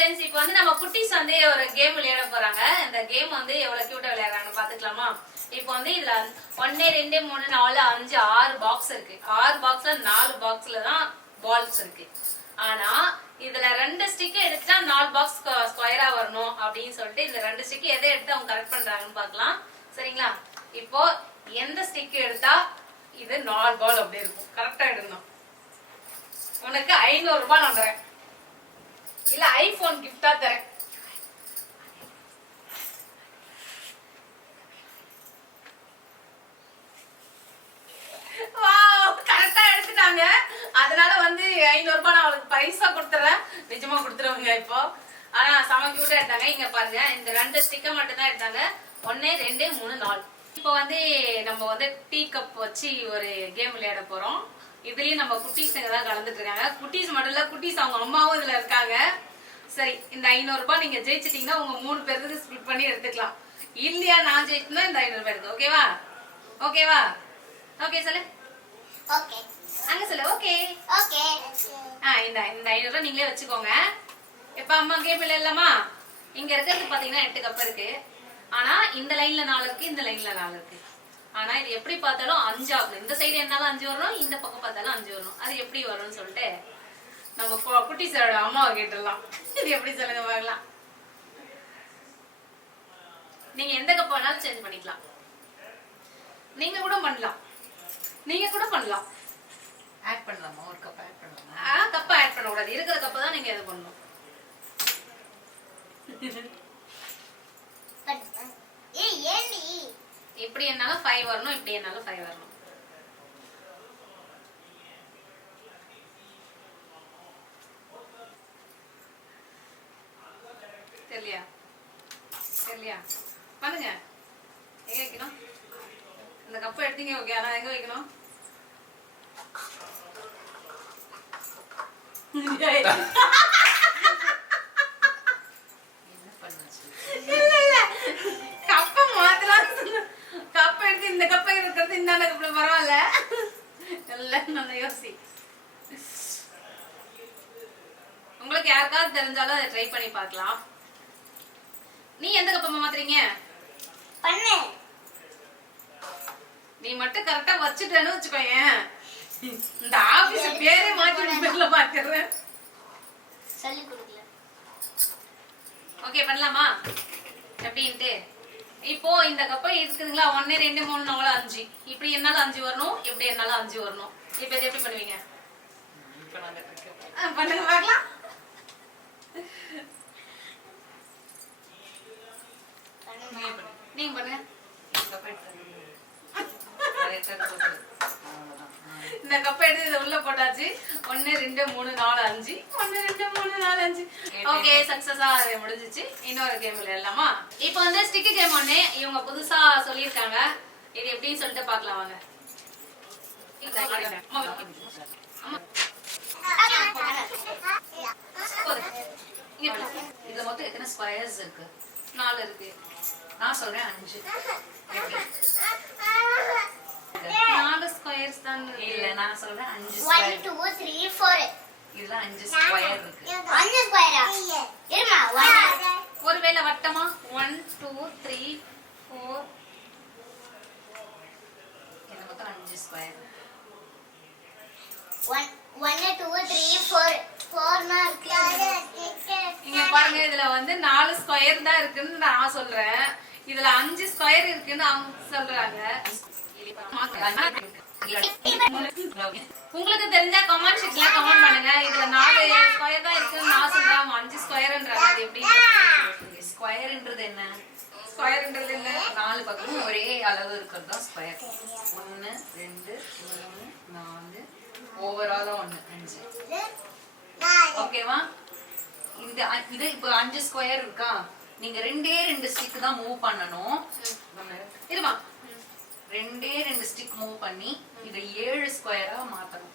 Friends இப்போ வந்து நம்ம குட்டிஸ் வந்து ஒரு கேம் விளையாட போறாங்க. இந்த கேம் வந்து எவ்வளவு கியூட்டா விளையாடுறாங்கன்னு பாத்துக்கலாமா இப்போ வந்து இதுல ஒன்னு ரெண்டு மூணு நாலு அஞ்சு ஆறு பாக்ஸ் இருக்கு. ஆறு பாக்ஸ்ல நாலு பாக்ஸ்ல தான் பால்ஸ் இருக்கு. ஆனா இதுல ரெண்டு ஸ்டிக் எடுத்துட்டா நாலு பாக்ஸ் ஸ்கொயரா வரணும் அப்படின்னு சொல்லிட்டு இந்த ரெண்டு ஸ்டிக் எதை எடுத்து அவங்க கரெக்ட் பண்றாங்கன்னு பார்க்கலாம். சரிங்களா? இப்போ எந்த ஸ்டிக் எடுத்தா இது நாலு பால் அப்படி இருக்கும். கரெக்டா எடுக்கணும். உனக்கு ஐநூறு ரூபாய் நான் தரேன். இல்ல ஐபோன் கிஃப்டா தரேன். எடுத்துட்டாங்க. அதனால வந்து ஐநூறு ரூபாய் நான் அவளுக்கு பைசா கொடுத்துறேன். நிஜமா கொடுத்துருவாங்க இப்போ. ஆனா சமைக்க கூட எடுத்தாங்க. இங்க பாருங்க இந்த ரெண்டு ஸ்டிக்கர் மட்டும் தான் எடுத்தாங்க. ஒன்னு ரெண்டு மூணு நாலு. இப்போ வந்து நம்ம வந்து டீ கப் வச்சு ஒரு கேம் விளையாட போறோம். இதுலயும் நம்ம குட்டீஸுங்க தான் கலந்துட்டு இருக்காங்க. குட்டீஸ் மட்டும் இல்ல குட்டீஸ் அவங்க அம்மாவும் இதுல இருக்காங்க. சரி இந்த ஐநூறு ரூபாய் நீங்க ஜெயிச்சிட்டீங்கன்னா உங்க மூணு பேருக்கு ஸ்பிட் பண்ணி எடுத்துக்கலாம். இல்லையா நான் ஜெயிச்சுனா இந்த ஐநூறு ரூபாய் இருக்கு ஓகேவா? ஓகேவா? ஓகே சொல்லு. ஓகே. அங்க சொல்லு ஓகே. ஓகே. ஆ இந்த இந்த ஐநூறு ரூபாய் நீங்களே வச்சுக்கோங்க. இப்ப அம்மா கேம் இல்லாமா இங்க இருக்கிறது பாத்தீங்கன்னா எட்டு கப் இருக்கு. ஆனா இந்த லைன்ல நாலு இருக்கு இந்த லைன்ல நாலு இருக்கு. ஆனா இது எப்படி பார்த்தாலும் அஞ்சு ஆகணும் இந்த சைடு என்னாலும் அஞ்சு வரணும் இந்த பக்கம் பார்த்தாலும் அஞ்சு வரணும். அது எப்படி வரும்னு சொல்லிட்டு நம்ம கு- குட்டீஸோட அம்மாவை கேட்டுடலாம். இது எப்படி சொல்லுங்க பார்க்கலாம் நீங்க எந்த கப் வேணாலும் சேஞ்ச் பண்ணிக்கலாம். நீங்க கூட பண்ணலாம். நீங்க கூட பண்ணலாம். ஆட் பண்ணலாமா? ஒரு கப் ஆட் பண்ணலாமா? ஆ, கப்பை ஆட் பண்ணக்கூடாது. இருக்கிற கப்பை தான் நீங்க இது பண்ணணும். இப்படி என்னாலும் ஃபைவ் வரணும் இப்படி என்னாலும் ஃபைவ் வரணும் தெரியலையா தெரியலையா பண்ணுங்க எங்க வைக்கணும் இந்த எடுத்தீங்க ஓகே ஆனா எங்க வைக்கணும் என்ன மாத்தலாம் கப்பை எடுத்து இந்த கப்பை இருக்கிறது இந்த கப்பல பரவாயில்ல எல்லாம் நல்லா யோசி உங்களுக்கு யாருக்காவது தெரிஞ்சாலும் அதை ட்ரை பண்ணி பார்க்கலாம் நீ எந்த கப்பை மாத்துறீங்க பண்ணு நீ மட்டும் கரெக்டா வச்சுட்டேன்னு வச்சுக்கோயேன். இந்த ஆபீஸ் பேரே மாத்தி பேர்ல சொல்லி கொடுக்கல. ஓகே பண்ணலாமா? எப்படின்ட்டு இப்போ இந்த கப்பை இருக்குதுங்களா? ஒன்னு ரெண்டு மூணு நாலு அஞ்சு. இப்படி என்னாலும் அஞ்சு வரணும் இப்படி என்னாலும் அஞ்சு வரணும். இப்போ இது எப்படி பண்ணுவீங்க? பண்ணுங்க பார்க்கலாம் நீங்க பண்ணுங்க நீங்க பண்ணுங்க இந்த கப் எடுத்து அதை எடுத்து போட்டு அவ்வளவுதான் ஆ. இந்த கப்பை எடுத்து இது உள்ள ஒன்னு ரெண்டு மூணு நாலு அஞ்சு. ஒன்னு ரெண்டு மூணு நாலு அஞ்சு. ஓகே சக்சஸா முடிஞ்சிச்சு. இன்னொரு கேம் விளையாடலாமா இப்போ வந்து ஸ்டிக் கேம் ஒண்ணு இவங்க புதுசா சொல்லியிருக்காங்க. இது எப்படின்னு சொல்லிட்டு பார்க்கலாம் வாங்க. இதுல மொத்தம் எத்தனை ஸ்கொயர்ஸ் இருக்கு? நாலு இருக்கு. நான் சொல்றேன் அஞ்சு? நாலு ஸ்கொயர்ஸ் தான் இருக்கு. இல்ல நான் சொல்றேன் அஞ்சு ஸ்கொயர் டூ த்ரீ ஃபோர் இதுல அஞ்சு ஸ்கொயர் இருக்கு. அஞ்சு ஸ்கொயரா இருமா ஒருவேளை வட்டமா? ஒன் டூ த்ரீ ஃபோர் இதுல மொத்தம் அஞ்சு ஸ்கொயர் ஒன் ஒன்னு டூ த்ரீ ஃபோர் ஃபோர்னா இருக்கு. இங்க பாருங்க இதுல வந்து நாலு ஸ்கொயர் தான் இருக்குன்னு நான் சொல்றேன். இதுல அஞ்சு ஸ்கொயர் இருக்குன்னு அவங்க சொல்றாங்க. உங்களுக்கு தெரிஞ்சா கமெண்ட் செக்ஷன்ல கமெண்ட் பண்ணுங்க. இதுல நாலு ஸ்கொயர் தான் இருக்குன்னு நான் சொல்றேன். அஞ்சு ஸ்கொயர்ன்றாங்க அது எப்படி ஸ்கொயர்ன்றது என்ன? ஸ்கொயர்ன்றது இல்ல நாலு பக்கமும் ஒரே அளவு இருக்கிறது தான் ஸ்கொயர் ஒன்று ரெண்டு மூணு நாலு. ஓவராலா ஒன்று அஞ்சு. ஓகேவா இந்த இது இப்போ அஞ்சு ஸ்கொயர் இருக்கா? நீங்க ரெண்டே ரெண்டு ஸ்டிக் தான் மூவ் பண்ணணும். இருமா ரெண்டே ரெண்டு ஸ்டிக் மூவ் பண்ணி இதை ஏழு ஸ்கொயரா மாத்தணும்.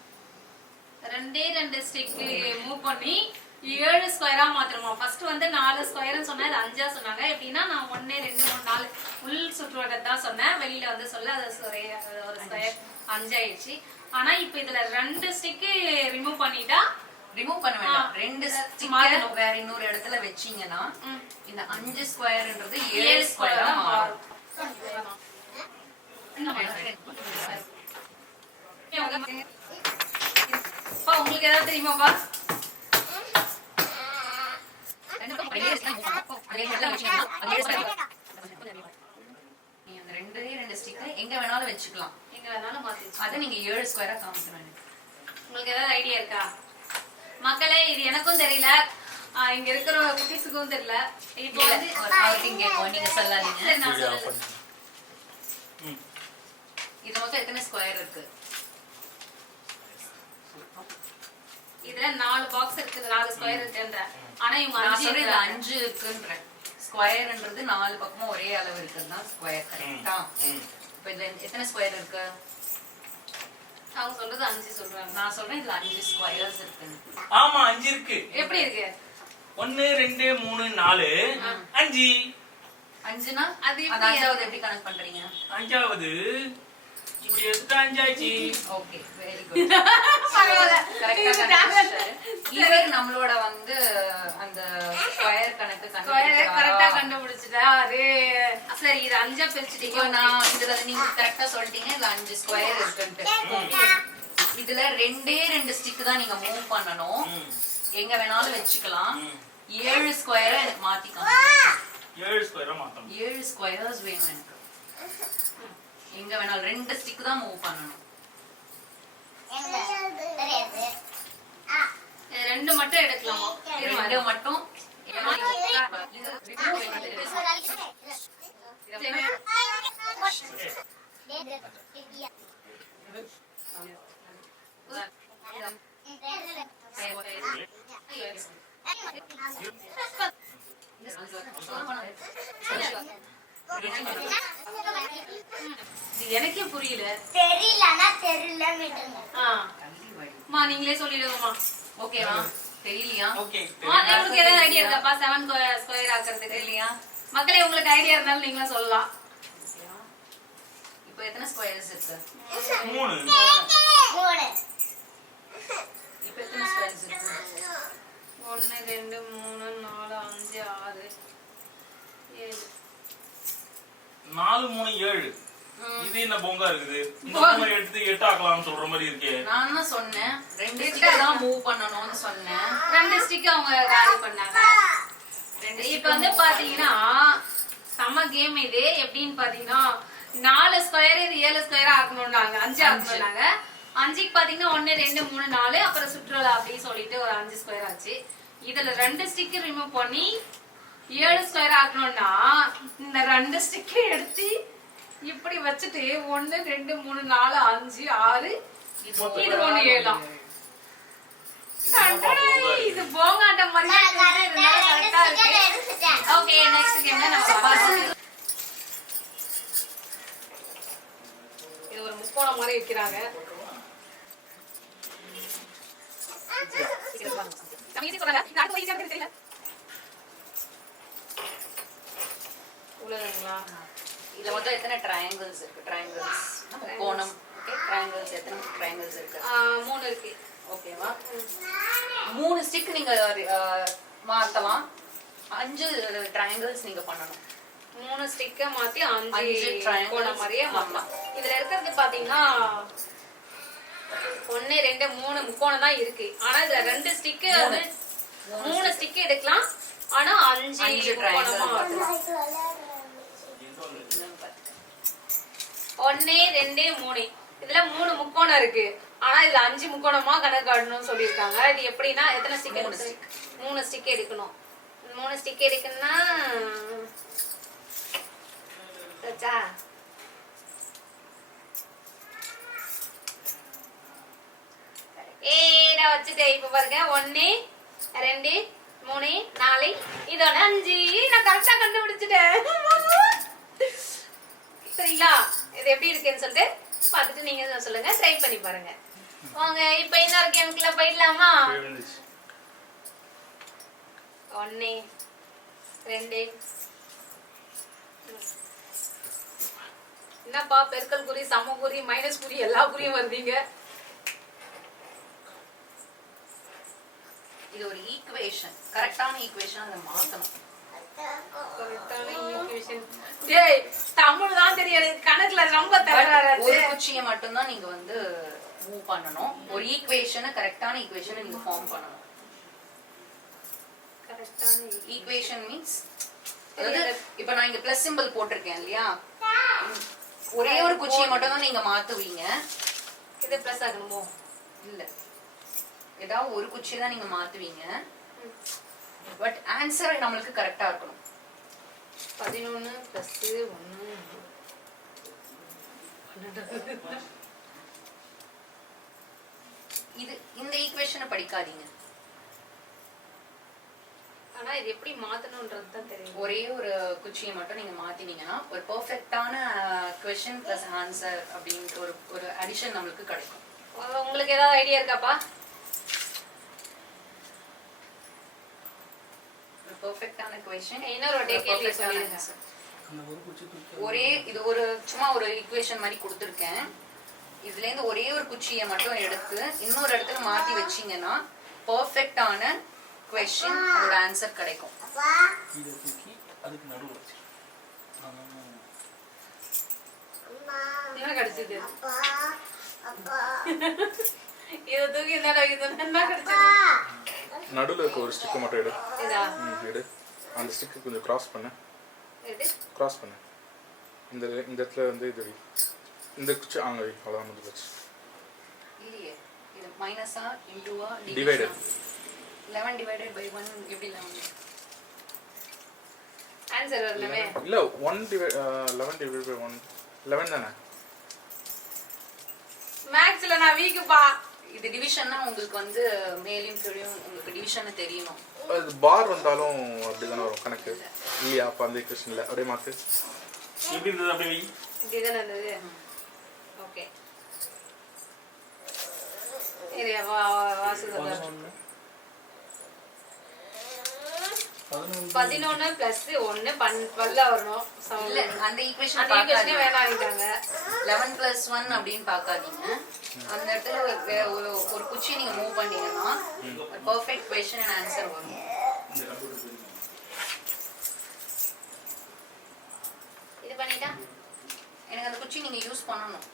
ரெண்டே ரெண்டு ஸ்டிக் மூவ் பண்ணி ஏழு ஸ்கொயரா மாத்திரமா ஃபர்ஸ்ட் வந்து நாலு ஸ்கொயர்னு சொன்னா இது அஞ்சா சொன்னாங்க. எப்படின்னா நான் ஒன்னு ரெண்டு மூணு நாலு உள் சுற்றுவட்டத்தை தான் சொன்னேன். வெளியில வந்து சொல்ல அது ஒரு ஸ்கொயர் அஞ்சாயிடுச்சு. ஆனா இப்ப இதுல ரெண்டு ஸ்டிக் ரிமூவ் பண்ணிட்டா ரிமூவ் பண்ண வேண்டாம். ரெண்டு ஸ்டிக்கர். வேற இன்னொரு இடத்துல வச்சீங்கன்னா. இந்த அஞ்சு ஸ்கொயர்ன்றது ஏழு ஸ்கொயரா மாறும் அப்பா, உங்களுக்கு ஏதாவது தெரியுமாப்பா? நீ அந்த ரெண்டே ரெண்டு ஸ்டிக்கர் எங்க வேணாலும் வச்சுக்கலாம் எங்க வேணாலும் மாத்தி வச்சுக்கலாம். அதை நீங்க ஏழு ஸ்கொயரா காமிக்கணும். உங்களுக்கு ஏதாவது ஐடியா இருக்கா? மக்களே இது எனக்கும் தெரியல. இங்க இருக்கிற குட்டீஸுக்கும் தெரியல. இப்போ வந்து நீங்க சொல்லாதீங்க. இது மொத்தம் எத்தனை ஸ்கொயர் இருக்கு? இதுல நாலு பாக்ஸ் இருக்குது. நாலு ஸ்கொயர் இருக்குன்ற. ஆனா இவங்க நான் அஞ்சு சொல்றேன் இருக்குன்றேன். ஸ்கொயர்ன்றது நாலு பக்கமும் ஒரே அளவு இருக்கிறது தான் ஸ்கொயர் கரெக்டா. இப்ப இதுல எத்தனை ஸ்கொயர் இருக்கு? அவங்க சொல்றது அஞ்சு சொல்றாங்க. நான் சொல்றேன் இதுல அஞ்சு ஸ்கொயர்ஸ் இருக்குன்னு ஆமா அஞ்சு இருக்கு. எப்படி இருக்கு? ஒன்னு ரெண்டு மூணு நாலு. அஞ்சு. அஞ்சுனா அது? அஞ்சாவது எப்படி கணக்கு பண்றீங்க? அஞ்சாவது இப்படி எடுத்துட்டா அஞ்சாச்சு. ஓகே வெரி குட் இது இவர் நம்மளோட வந்து அந்த ஸ்கொயர் கணக்கு கரெக்டா கண்டுபிடிச்சாரா கண்டுபிடிச்சிட்டாரு. சரி இது அஞ்சா பிரிச்சுட்டீங்க நான் இதுல நீங்க கரெக்டா சொல்லிட்டீங்க. இதுல அஞ்சு ஸ்கொயர் இருக்குன்ட்டு. இதுல ரெண்டே ரெண்டு ஸ்டிக் தான் நீங்க மூவ் பண்ணணும். எங்க வேணாலும் வச்சுக்கலாம். ஏழு ஸ்கொயரை எனக்கு மாத்திக்கணும் ஏழு ஸ்கொயரா மாத்தணும். ஏழு ஸ்கொயர்ஸ் வேணும் எனக்கு. எங்க வேணாலும் ரெண்டு ஸ்டிக் தான் மூவ் பண்ணணும். ரெண்டு மட்டும் எடுக்கலாமா? இது மட்டும். இது எனக்கே புரியல. தெரியலன்னா தெரியல அம்மா நீங்களே சொல்லிடுங்கம்மா. ஓகேவா தெரியலையா? ஓகே உங்களுக்கு ஏதாவது ஐடியா இருக்காப்பா? செவன் ஸ்கொயர் ஆக்குறதுக்கு தெரியலையா? மக்களே உங்களுக்கு ஐடியா இருந்தாலும் நீங்களும் சொல்லலாம். இப்போ எத்தனை ஸ்கொயர்ஸ் இருக்கு? மூணு. மூணு. இப்போ எத்தனை ஸ்கொயர்ஸ் இருக்கு? ஒன்னு ரெண்டு மூணு நாலு அஞ்சு ஆறு ஏழு. நாலு மூணு ஏழு. இது என்ன பொங்கா இருக்குது? இந்த மாதிரி எடுத்து எட்டு ஆக்கலாம்னு சொல்ற மாதிரி இருக்கே. நான் தான் சொன்னேன். ரெண்டு ஸ்டிக் தான் மூவ் பண்ணணும்னு சொன்னேன். ரெண்டு ஸ்டிக் அவங்க காலி பண்ணாங்க. ரெண்டு இப்ப வந்து பாத்தீங்கன்னா செம்ம கேம் இது. எப்படின்னு பாத்தீங்கன்னா நாலு ஸ்கொயர் இது ஏழு ஸ்கொயர் ஆக்கணும்னாங்க. அஞ்சு ஆக்கணும்னாங்க. அஞ்சுக்கு பாத்தீங்கன்னா ஒன்னு ரெண்டு மூணு நாலு. அப்புறம் சுற்றுலா அப்படின்னு சொல்லிட்டு ஒரு அஞ்சு ஸ்கொயர் ஆச்சு. இதுல ரெண்டு ஸ்டிக் ரிமூவ் பண்ணி ஏழு ஸ்கொயர் ஆக்கணும்னா இந்த ரெண்டு ஸ்டிக் எடுத்து இப்படி வச்சுட்டு ஒன்னு ரெண்டு மூணு நாலு அஞ்சு ஆறு இது ஒண்ணு ஏழாம் இது போங்காட்டம் மாதிரி கரெக்டா இருக்கு. sticker எடுத்துட்டேன். ஓகே நெக்ஸ்ட் கேம்ல நம்ம பார்க்கலாம் இது ஒரு முக்கோணம் மாதிரி வைக்கிறாங்க. இது மொத்தம் எத்தனை ட்ரையாங்கிள்ஸ் இருக்கு? ட்ரையாங்கிள்ஸ் கோணம். ஓகே ட்ரையாங்கிள்ஸ் எத்தனை ட்ரையாங்கிள்ஸ் இருக்கு? மூணு இருக்கு. ஓகேவா மூணு ஸ்டிக் நீங்க மாத்தலாம். அஞ்சு ட்ரையாங்கிள்ஸ் நீங்க பண்ணணும். மூணு ஸ்டிக்க மாத்தி அஞ்சு. கோணம் மாதிரியே மாத்தலாம். இதுல இருக்கிறது பாத்தீங்கன்னா ஒன்னு ரெண்டு மூணு முக்கோணம் தான் இருக்கு. ஆனா இதுல ரெண்டு ஸ்டிக் வந்து மூணு ஸ்டிக் எடுக்கலாம். ஆனா அஞ்சு அஞ்சு முக்கோணமா triangle. மாத்தலாம் ஒன்னு ரெண்டு மூணு. இதுல மூணு முக்கோணம் இருக்கு. ஆனா இதுல அஞ்சு முக்கோணமா கணக்கு காட்டணும்னு சொல்லியிருக்காங்க. இது எப்படின்னா எத்தனை ஸ்டிக் எடுக்கணும்? மூணு ஸ்டிக் எடுக்கணும். மூணு ஸ்டிக் எடுக்கணும்னா நான் வச்சுட்டேன். இப்ப பாருங்க. ஒன்னு ரெண்டு மூணு நாலு. இதோட அஞ்சு. நான் கரெக்டா கண்டுபிடிச்சிட்டேன். சரிங்களா? இது எப்படி இருக்குன்னு சொல்லிட்டு பார்த்துட்டு நீங்க சொல்லுங்க ட்ரை பண்ணி பாருங்க வாங்க இப்ப இன்னொரு கேமுக்குள்ள போயிடலாமா. ஒன்னு ரெண்டு என்னப்பா பெருக்கல் குறி சம குறி மைனஸ் குறி எல்லா குறியும் வருவீங்க இது ஒரு ஈக்குவேஷன் கரெக்டான ஈக்குவேஷன் அதை equation. டேய் தமிழ் தான் எனக்கு கணக்குல ரொம்ப தகராறு ஒரு குச்சியை மட்டும்தான் நீங்க வந்து மூவ் பண்ணணும். ஒரு ஈக்குவேஷனை கரெக்டான ஈக்குவேஷனை நீங்க ஃபார்ம் பண்ணணும். கரெக்டான ஈக்குவேஷன் மீன்ஸ் அதாவது இப்ப நான் இங்க பிளஸ் சிம்பிள் போட்டிருக்கேன் இல்லையா? ஒரே ஒரு குச்சியை மட்டும் தான் நீங்க மாத்துவீங்க. இது பிளஸ் ஆகணுமோ? இல்ல. ஏதாவது ஒரு குச்சி தான் நீங்க மாத்துவீங்க. பட் ஆன்சர் நம்மளுக்கு கரெக்டா இருக்கணும். பதினொன்னு பிளஸ் ஒன்னு இது இந்த ஈக்குவேஷனை படிக்காதீங்க. ஆனா இது எப்படி மாத்தணும்ன்றது தான் தெரியும் ஒரே ஒரு குச்சியை மட்டும் நீங்க மாத்தினீங்கன்னா ஒரு பெர்ஃபெக்டான கொஸ்டின் பிளஸ் ஆன்சர் அப்படின்ற ஒரு ஒரு அடிஷன் நம்மளுக்கு கிடைக்கும். உங்களுக்கு ஏதாவது ஐடியா இருக்காப்பா? ஒரு பெர்ஃபெக்டான கொஸ்டின் இன்னொரு வாட்டி கேள்வி சொல்லிடுங்க. ஒரே இது ஒரு சும்மா ஒரு ஈக்குவேஷன் மாதிரி கொடுத்துருக்கேன். இதுல இருந்து ஒரே ஒரு குச்சியை மட்டும் எடுத்து இன்னொரு இடத்துல மாத்தி வச்சீங்கன்னா பெர்ஃபெக்டான கொஸ்டின் அதோட ஆன்சர் கிடைக்கும். அப்பா இதை தூக்கி அதுக்கு நடுவில் வச்சு அம்மா என்ன கிடைச்சது? அப்பா அப்பா இத தூக்கி என்னடா இது? என்ன கிடைச்சது? நடுவில் இருக்க ஒரு ஸ்டிக்கை மட்டும் எடு. அந்த ஸ்டிக்கு கொஞ்சம் கிராஸ் பண்ணு. கிராஸ் பண்ணு. இந்த இந்த இடத்துல வந்து இது. இந்த குச்சி அங்கே வை. அவ்வளோதான் முடிஞ்சு போச்சு. மைனஸா இன்டூவா Divided. Eleven divided by one எப்படி லெவன் ஆன்சர் இல்லை one divide eleven divide by one eleven தானே? மேக்ஸ்ல நான் வீக்குப்பா இது டிவிஷன்னா உங்களுக்கு வந்து மேலையும் கீழையும் உங்களுக்கு டிவிஷன் தெரியணும் அது பார் வந்தாலும் அப்படி தானே வரும் கணக்கு. இல்லையா அப்போ அந்த கொஸ்டின் இல்லை. அப்படியே மாற்று எப்படி இருந்தது அப்படியே வை. இதுதானே இருந்தது? ஓகே வா வாசு பதினொன்று பதினொன்று பதினொன்னு பிளஸ் ஒன்னு பல்ல வரணும். இல்ல அந்த ஈக்குவேஷன் வேணாங்கிட்டாங்க லெவன் பிளஸ் ஒன் அப்படின்னு பார்க்காதீங்க. அந்த இடத்துல ஒரு ஒரு குச்சியை நீங்க மூவ் பண்ணீங்கன்னா பர்ஃபெக்ட் கொஸ்டின் அண்ட் ஆன்சர் வரும். இது பண்ணிட்டா? எனக்கு அந்த குச்சி நீங்க யூஸ் பண்ணணும்.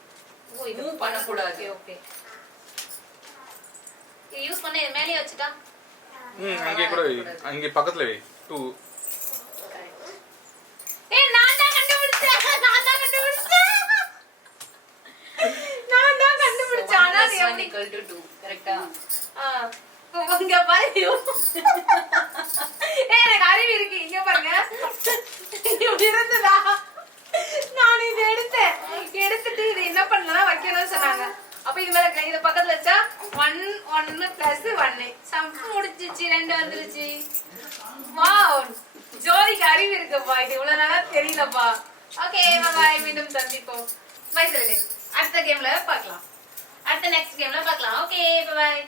ஓ இது Move பண்ணக்கூடாது. ஓகே ஓகே யூஸ் பண்ண இது மேலேயே வச்சுட்டா? ம் அங்கே கூட வை. அங்கே பக்கத்தில் வை. டூ எனக்கு அறிவு இருக்கு. இங்க பாருங்க. இருந்ததா? நான் இதை எடுத்தேன். எடுத்துட்டு இது என்ன பண்ணலாம் வைக்கணும்னு சொன்னாங்க இது மேல பக்கத்துல வச்சா ஒன் ஒன்னு பிளஸ் ஒன்னு சம்பு முடிச்சிச்சு ரெண்டு வந்துருச்சு. வா ஜோதிக்கு அறிவு இருக்குப்பா. இது இவ்வளவு நாளா தெரியலப்பா. ஓகே பாய் மீண்டும் சந்திப்போம். பை சொல்லு அடுத்த கேம்ல பார்க்கலாம். அடுத்த நெக்ஸ்ட் கேம்ல பார்க்கலாம். Okay bye